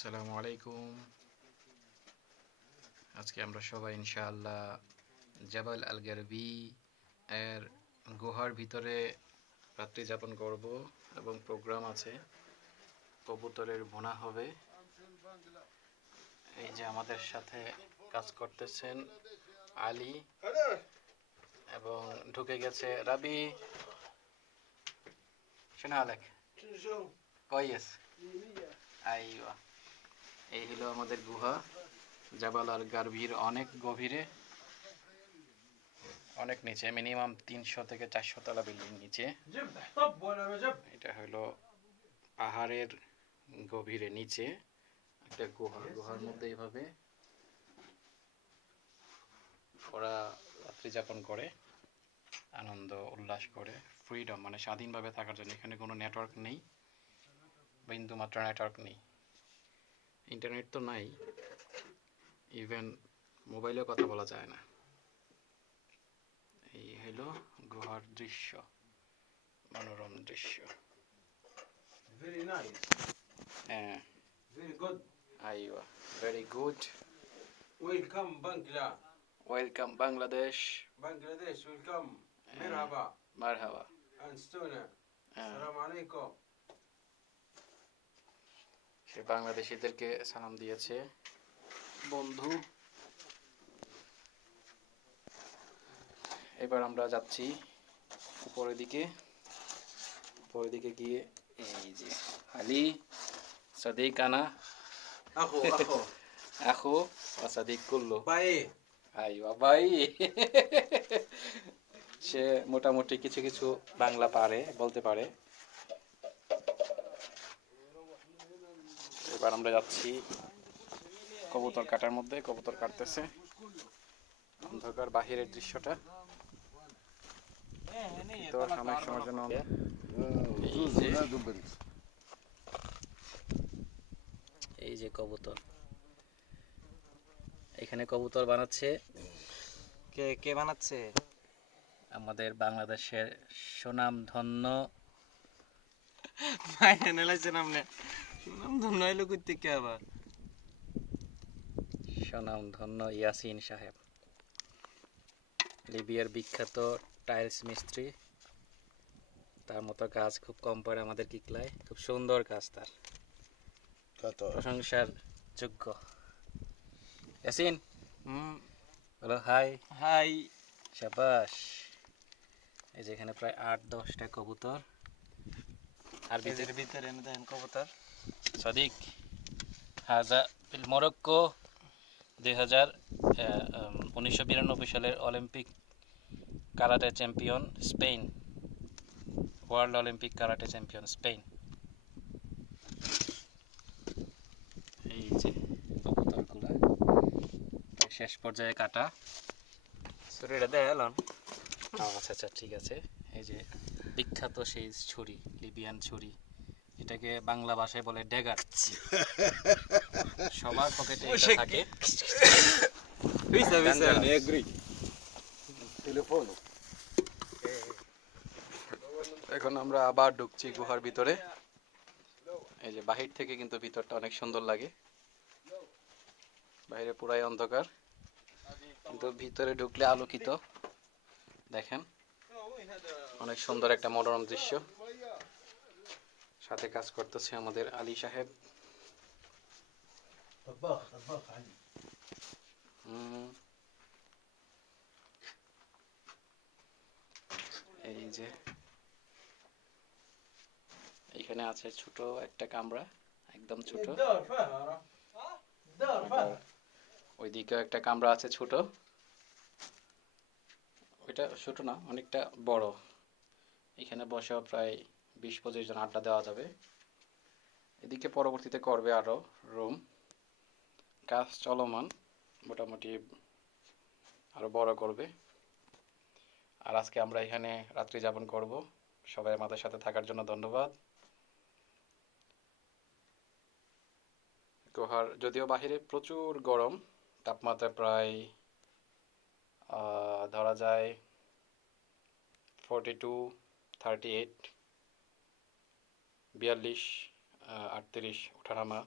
আসসালামু আলাইকুম। আজকে আমরা সবাই ইনশাআল্লাহ জাবাল আল গারবি এর গুহার ভিতরে রাত্রি যাপন করব এবং প্রোগ্রাম আছে, কবুতরের ভুনা হবে। এই যে আমাদের সাথে কাজ করতেছেন আলী এবং ঢুকে গেছে রাবি। শোনা আলেক কয়েস আইওয়া। এই হলো আমাদের গুহা, জাবাল আল গারবির অনেক গভীরে, অনেক নিচে, মিনিমাম 300 থেকে 400 তলা বিল্ডিং নিচে। এটা হলো পাহাড়ের গভীরে নিচে একটা গুহা। গুহার মধ্যে এইভাবে ওরা রাত্রি যাপন করে, আনন্দ উল্লাস করে, ফ্রিডম মানে স্বাধীনভাবে থাকার জন্য। এখানে কোনো নেটওয়ার্ক নেই, বিন্দুমাত্র নেটওয়ার্ক নেই, ইন্টারনেট তো নাই, ইভেন মোবাইলেও কথা বলা যায় না। এই হলো গুহার দৃশ্য, মনোরম দৃশ্য। Very nice. হ্যাঁ, Very good. আইওয়া, very good. Welcome Bangla. Welcome Bangladesh. Bangladesh, welcome. Merhaba. মারহাবা। And Stona. Assalamu alaikum. সে বাংলাদেশিদেরকে সালাম দিয়েছে বন্ধু। এবার আমরা যাচ্ছি উপরের দিকে। উপরের দিকে গিয়ে এই যে আলী সাদিক আনা Akho, akho. আখো সাদিক করলো Bye. আইওয়া ভাই। সে মোটামুটি কিছু কিছু বাংলা পারে, বলতে পারে। এবার আমরা যাচ্ছি কবুতর কাটার মধ্যে। কবুতর কাটতেছে, অন্ধকার বাহিরের দৃশ্যটা। তো সাময়িক সময়ের জন্য এই যে কবুতর, এখানে কবুতর বানাচ্ছে। কে কে বানাচ্ছে? আমাদের বাংলাদেশের সুনামধন্য মাইনে নেলাইছেন আপনি। নাম ধন্য হইলো কইতে কে আবার? সুনামধন্য ইয়াসিন সাহেব, লিবিয়ার বিখ্যাত টাইলস মিস্ত্রি। তার মতো কাজ খুব কম পারে আমাদের কিকলায়। খুব সুন্দর কাজ তার, প্রশংসার যোগ্য। ইয়াসিন বলো হাই। হাই। শাবাশ। এই যে এখানে প্রায় 8-10টা কবুতর। আর এদের ভিতরে এনে দেখেন কবুতর। সাদিক হাজা ফিল মরক্কো 1992 সালের Olympic karate champion Spain, world Olympic karate champion Spain. এই যে কবুতরগুলা প্রায় শেষ পর্যায়ে কাটা। ছুরিটা দেখালাম। আচ্ছা আচ্ছা, ঠিক আছে। এই যে বিখ্যাত সেই ছুরি, লিবিয়ান ছুরি, এটাকে বাংলা ভাষায় বলে ড্যাগার। সবার পকেটে এটা থাকে। এখন আমরা আবার ঢুকছি গুহার ভিতরে। এই যে বাহির থেকে কিন্তু ভিতরটা অনেক সুন্দর লাগে, বাইরে পুরাই অন্ধকার, কিন্তু ভিতরে ঢুকলে আলোকিত। দেখেন অনেক সুন্দর একটা মনোরম দৃশ্য। সাথে কাজ করতেছে আমাদের আলী সাহেব। এই যে এখানে আছে ছোট একটা কামরা, একদম ছোট। ওইদিকে একটা কামরা আছে ছোট, ওইটা ছোট না, অনেকটা বড়। এখানে বসেও প্রায় 20-25 জন আড্ডা দেওয়া যাবে। এদিকে পরবর্তীতে করবে আরো রুম, কাজ চলমান, মোটামুটি আরো বড় করবে। আর আজকে আমরা এখানে রাত্রি যাপন করব। সবাই আমাদের সাথে থাকার জন্য ধন্যবাদ। গুহার যদিও বাহিরে প্রচুর গরম, তাপমাত্রা প্রায় ধরা যায় 42, 38, 42, 38 ওঠানামা।